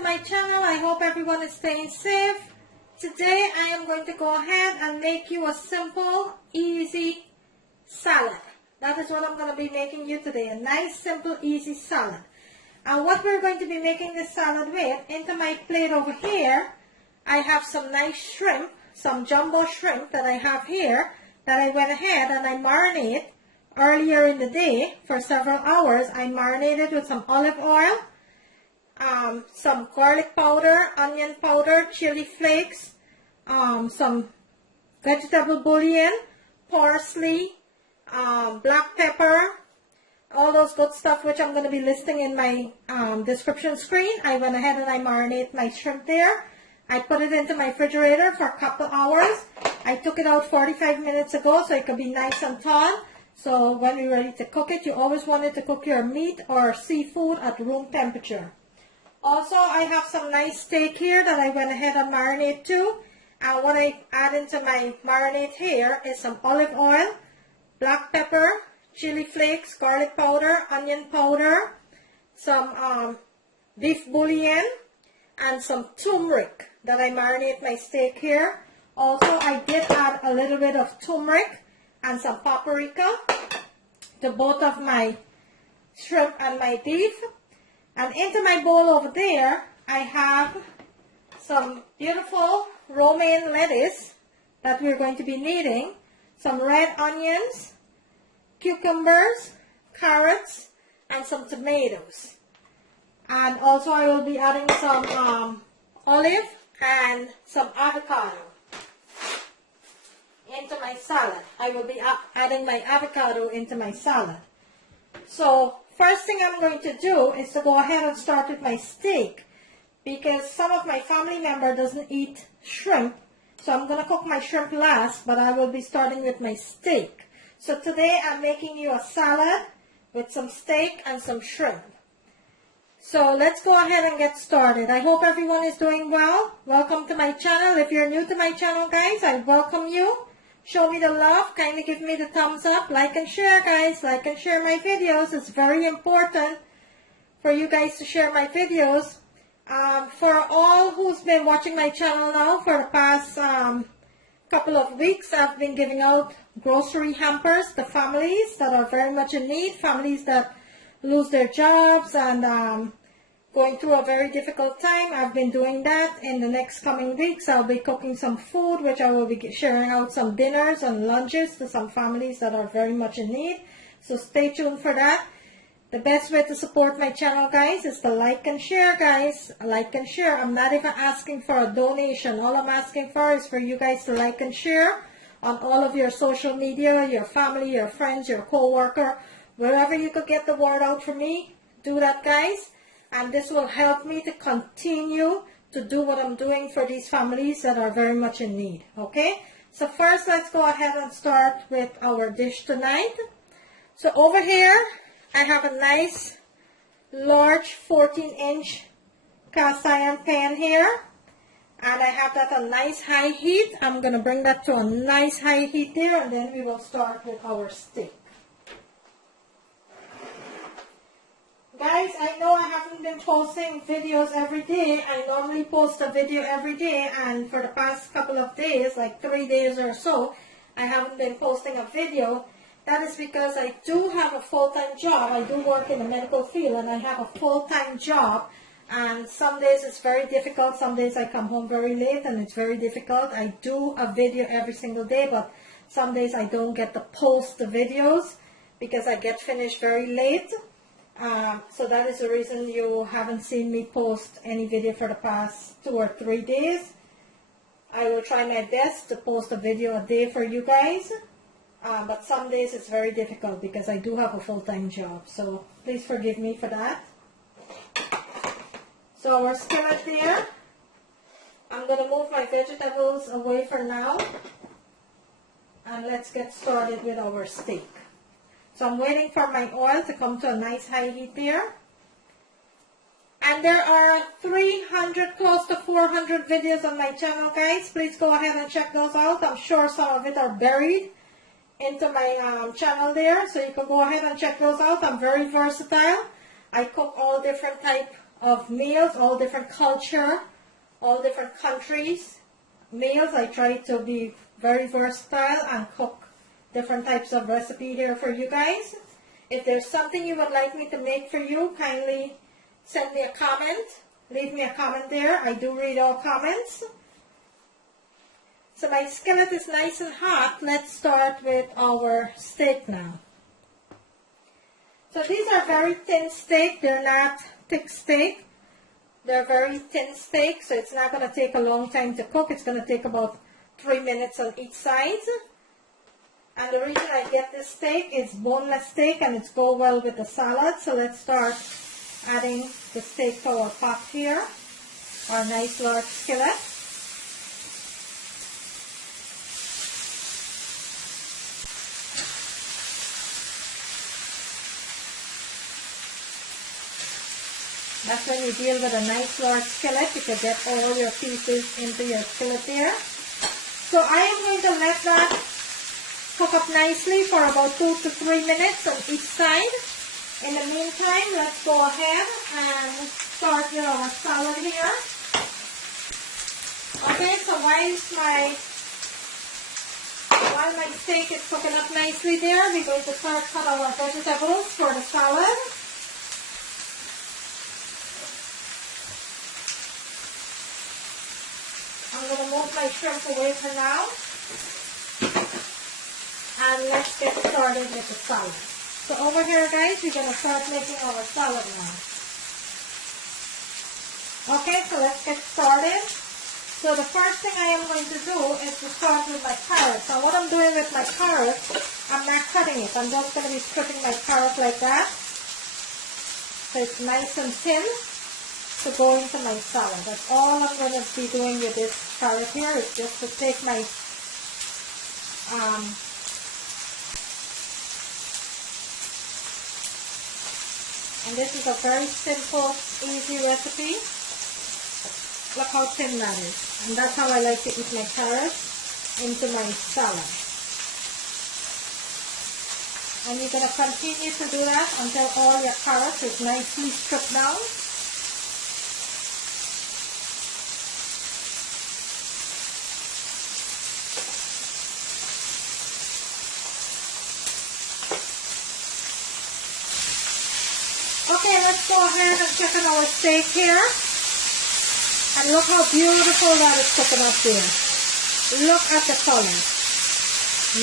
to my channel. I hope everyone is staying safe. Today I am going to go ahead and make you a simple, easy salad. That is what I'm going to be making you today. A nice, simple, easy salad. And what we're going to be making this salad with, into my plate over here, I have some nice shrimp, some jumbo shrimp that I have here, that I went ahead and I marinate earlier in the day for several hours. I marinated with some olive oil, some garlic powder, onion powder, chili flakes, some vegetable bouillon, parsley, black pepper, all those good stuff which I'm going to be listing in my description screen. I went ahead and I marinate my shrimp there. I put it into my refrigerator for a couple hours. I took it out 45 minutes ago so it could be nice and tall. So when you're ready to cook it, you always wanted to cook your meat or seafood at room temperature. Also, I have some nice steak here that I went ahead and marinate too. And what I add into my marinade here is some olive oil, black pepper, chili flakes, garlic powder, onion powder, some beef bouillon, and some turmeric that I marinate my steak here. Also, I did add a little bit of turmeric and some paprika to both of my shrimp and my beef. And into my bowl over there, I have some beautiful romaine lettuce that we're going to be needing, some red onions, cucumbers, carrots, and some tomatoes. And also I will be adding some olive and some avocado into my salad. I will be adding my avocado into my salad. So first thing I'm going to do is to go ahead and start with my steak, because some of my family member doesn't eat shrimp. So I'm going to cook my shrimp last, but I will be starting with my steak. So today I'm making you a salad with some steak and some shrimp. So let's go ahead and get started. I hope everyone is doing well. Welcome to my channel. If you're new to my channel, guys, I welcome you. Show me the love. Kindly give me the thumbs up. Like and share, guys. Like and share my videos. It's very important for you guys to share my videos. For all who's been watching my channel now for the past couple of weeks, I've been giving out grocery hampers to families that are very much in need, families that lose their jobs and going through a very difficult time. I've been doing that. In the next coming weeks, I'll be cooking some food, which I will be sharing out some dinners and lunches to some families that are very much in need. So stay tuned for that. The best way to support my channel, guys, is to like and share, guys. Like and share. I'm not even asking for a donation. All I'm asking for is for you guys to like and share on all of your social media, your family, your friends, your co-worker, wherever you could get the word out for me. Do that, guys. And this will help me to continue to do what I'm doing for these families that are very much in need. Okay? So first, let's go ahead and start with our dish tonight. So over here, I have a nice large 14-inch cast iron pan here. And I have that on nice high heat. I'm going to bring that to a nice high heat there, and then we will start with our steak. Guys, I know I haven't been posting videos every day. I normally post a video every day, and for the past couple of days, like 3 days or so, I haven't been posting a video. That is because I do have a full-time job. I do work in the medical field, and I have a full-time job. And some days it's very difficult. Some days I come home very late, and it's very difficult. I do a video every single day, but some days I don't get to post the videos because I get finished very late. So that is the reason you haven't seen me post any video for the past 2 or 3 days. I will try my best to post a video a day for you guys. But some days it's very difficult because I do have a full-time job. So please forgive me for that. So our skillet there, I'm going to move my vegetables away for now. And let's get started with our steak. So I'm waiting for my oil to come to a nice high heat there. And there are 300, close to 400 videos on my channel, guys. Please go ahead and check those out. I'm sure some of it are buried into my channel there. So you can go ahead and check those out. I'm very versatile. I cook all different type of meals, all different culture, all different countries. Meals, I try to be very versatile and cook different types of recipe here for you guys. If there's something you would like me to make for you, kindly send me a comment. Leave me a comment there. I do read all comments. So my skillet is nice and hot. Let's start with our steak now. So these are very thin steak. They're not thick steak. They're very thin steak, so it's not going to take a long time to cook. It's going to take about 3 minutes on each side. And the reason I get this steak is boneless steak and it's go well with the salad. So let's start adding the steak to our pot here, our nice large skillet. That's when you deal with a nice large skillet, you can get all your pieces into your skillet there. So I am going to let that cook up nicely for about 2 to 3 minutes on each side. In the meantime, let's go ahead and start with our salad here. Okay, so while my steak is cooking up nicely there, we're going to start cut our vegetables for the salad. I'm going to move my shrimp away for now. And let's get started with the salad. So over here, guys, we're going to start making our salad now. Okay, so let's get started. So the first thing I am going to do is to start with my carrots. Now what I'm doing with my carrots, I'm not cutting it. I'm just going to be stripping my carrot like that. So it's nice and thin to go into my salad. That's all I'm going to be doing with this carrot here, is just to take my and this is a very simple, easy recipe. Look how thin that is. And that's how I like to eat my carrots, into my salad. And you're going to continue to do that until all your carrots is nicely stripped down. Okay, let's go ahead and check on our steak here. And look how beautiful that is cooking up there. Look at the color.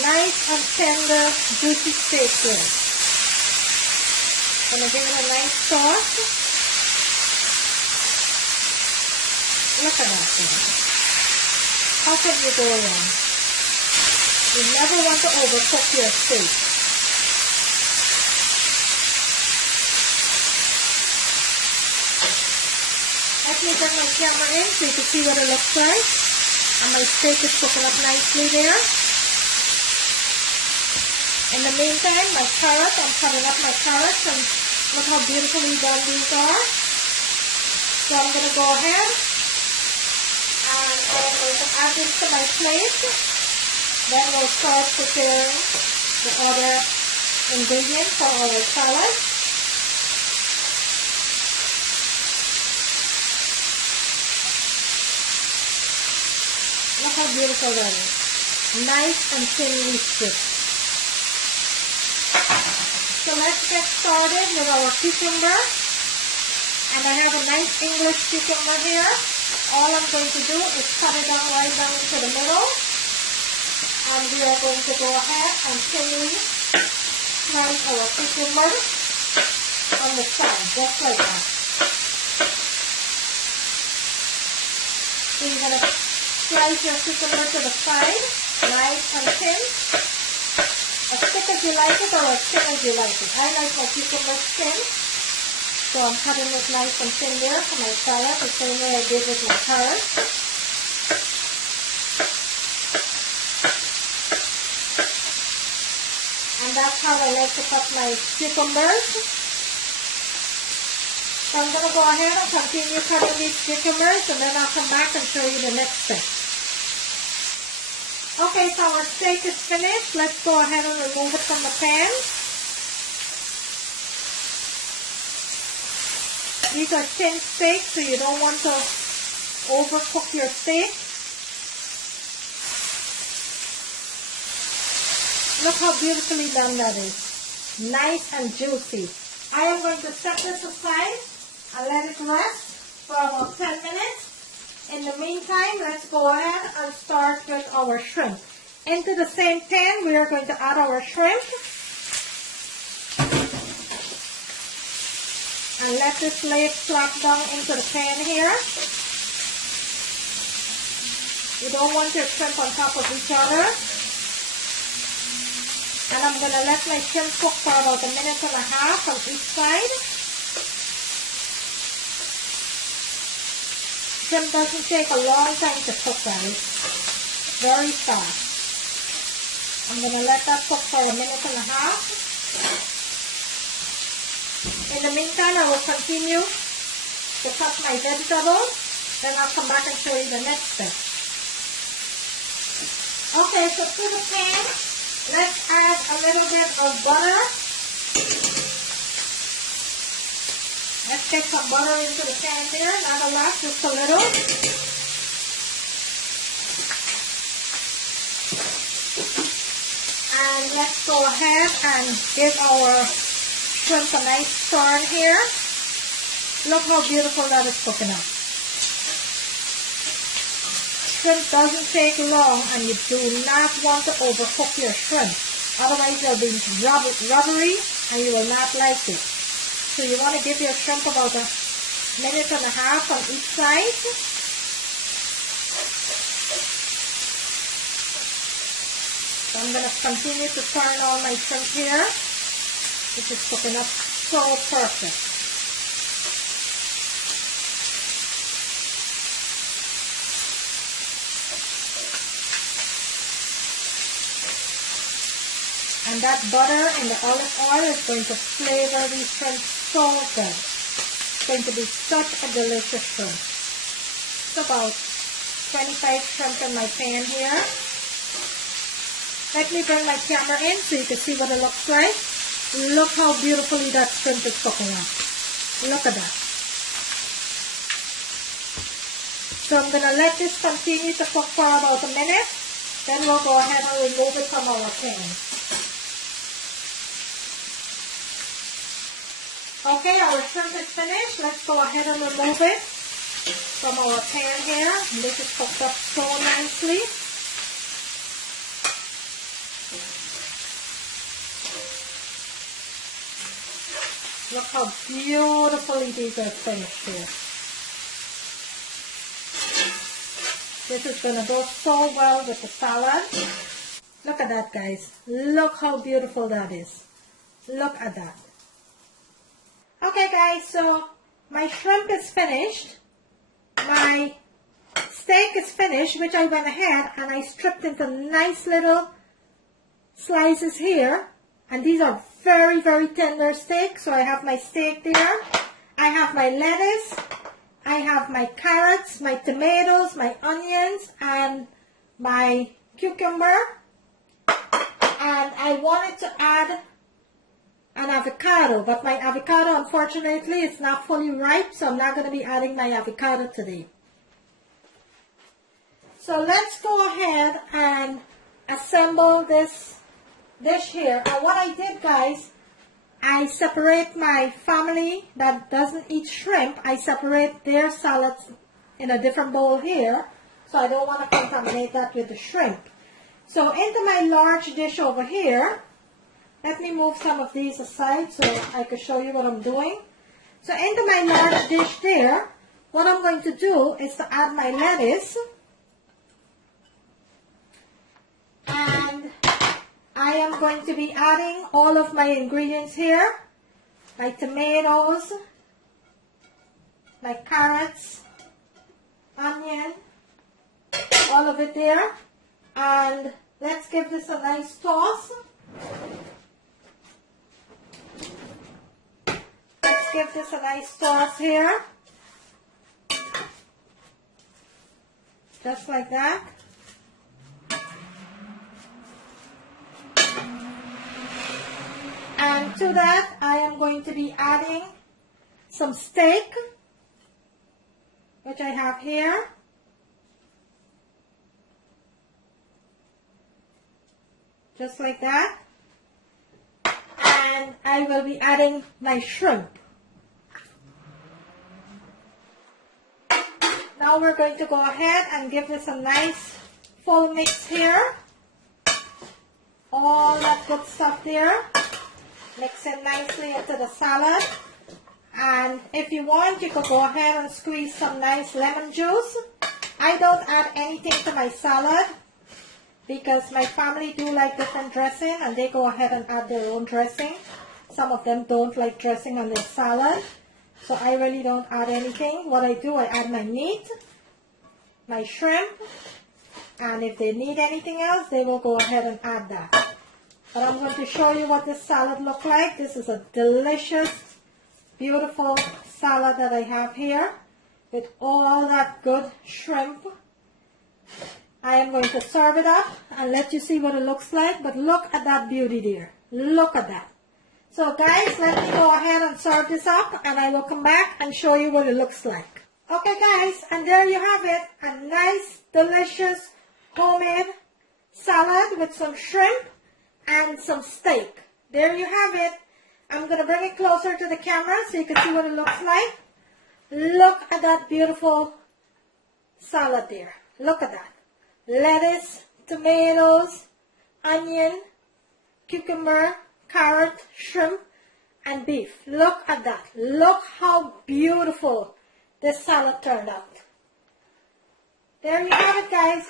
Nice and tender, juicy steak there. Gonna give it a nice sauce. Look at that there. How can you go wrong? You never want to overcook your steak. Let me bring my camera in so you can see what it looks like. And my steak is cooking up nicely there. In the meantime, my carrots, I'm cutting up my carrots, and look how beautifully done these are. So I'm going to go ahead and I'm going to add this to my plate. Then we'll start preparing the other ingredients for our salad. Look how beautiful that is. Nice and thinly stripped. So let's get started with our cucumber. And I have a nice English cucumber here. All I'm going to do is cut it down right down into the middle. And we are going to go ahead and thinly slice our cucumber on the side, just like that. So you're going to slice your cucumber to the side, nice and thin. As thick as you like it or as thin as you like it. I like my cucumber thin, so I'm cutting it nice and thin there for my salad, the same way I did with my carrots. And that's how I like to cut my cucumbers. So I'm going to go ahead and continue cutting these cucumbers, and then I'll come back and show you the next step. Okay, so our steak is finished. Let's go ahead and remove it from the pan. These are thin steaks, so you don't want to overcook your steak. Look how beautifully done that is. Nice and juicy. I am going to set this aside and let it rest for about 10 minutes. In the meantime, let's go ahead and start with our shrimp. Into the same pan, we are going to add our shrimp. And let this lay flat down into the pan here. You don't want your shrimp on top of each other. And I'm going to let my shrimp cook for about 1.5 minutes on each side. Shrimp doesn't take a long time to cook, guys. Very fast. I'm going to let that cook for 1.5 minutes. In the meantime, I will continue to cut my vegetables. Then I'll come back and show you the next step. Okay, so to the pan, let's add a little bit of butter. Let's take some butter into the pan here, not a lot, just a little. And let's go ahead and give our shrimp a nice turn here. Look how beautiful that is cooking up. Shrimp doesn't take long, and you do not want to overcook your shrimp. Otherwise, they'll be rubbery, and you will not like it. So you want to give your shrimp about 1.5 minutes on each side. So I'm going to continue to turn all my shrimp here, which is cooking up so perfect. And that butter and the olive oil is going to flavor these shrimp so good. It's going to be such a delicious shrimp. It's about 25 shrimp in my pan here. Let me bring my camera in so you can see what it looks like. Look how beautifully that shrimp is cooking up. Look at that. So I'm going to let this continue to cook for about 1 minute. Then we'll go ahead and remove it from our pan. Okay, our shrimp is finished. Let's go ahead and remove it from our pan here. And this is cooked up so nicely. Look how beautifully these are finished here. This is going to go so well with the salad. Look at that, guys. Look how beautiful that is. Look at that. Okay guys, so my shrimp is finished, my steak is finished, which I went ahead and I stripped into nice little slices here, and these are very, very tender steaks. So I have my steak there, I have my lettuce, I have my carrots, my tomatoes, my onions, and my cucumber, and I wanted to add an avocado, but my avocado, unfortunately, is not fully ripe, so I'm not going to be adding my avocado today. So let's go ahead and assemble this dish here. And what I did, guys, I separate my family that doesn't eat shrimp. I separate their salads in a different bowl here, so I don't want to contaminate that with the shrimp. So into my large dish over here, let me move some of these aside so I can show you what I'm doing. So into my large dish there, what I'm going to do is to add my lettuce. And I am going to be adding all of my ingredients here. My tomatoes, my carrots, onion, all of it there. And let's give this a nice toss. Let's give this a nice toss here. Just like that. And to that, I am going to be adding some steak, which I have here. Just like that. And I will be adding my shrimp. Now we're going to go ahead and give this a nice full mix here. All that good stuff there. Mix it nicely into the salad. And if you want, you could go ahead and squeeze some nice lemon juice. I don't add anything to my salad because my family do like different dressing and they go ahead and add their own dressing. Some of them don't like dressing on their salad. So I really don't add anything. What I do, I add my meat, my shrimp, and if they need anything else, they will go ahead and add that. But I'm going to show you what this salad looks like. This is a delicious, beautiful salad that I have here with all that good shrimp. I am going to serve it up and let you see what it looks like. But look at that beauty there. Look at that. So guys, let me go ahead and serve this up and I will come back and show you what it looks like. Okay guys, and there you have it. A nice, delicious, homemade salad with some shrimp and some steak. There you have it. I'm going to bring it closer to the camera so you can see what it looks like. Look at that beautiful salad there. Look at that. Lettuce, tomatoes, onion, cucumber, carrot, shrimp, and beef. Look at that. Look how beautiful this salad turned out. There you have it, guys.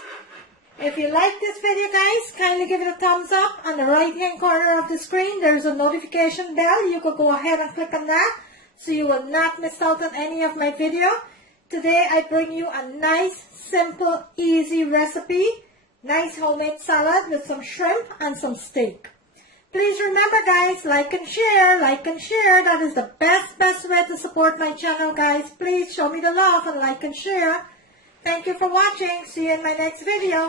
If you like this video, guys, kindly give it a thumbs up. On the right hand corner of the screen, there's a notification bell. You could go ahead and click on that so you will not miss out on any of my video. Today I bring you a nice, simple, easy recipe. Nice homemade salad with some shrimp and some steak. Please remember, guys, like and share, like and share. That is the best way to support my channel, guys. Please show me the love and like and share. Thank you for watching. See you in my next video.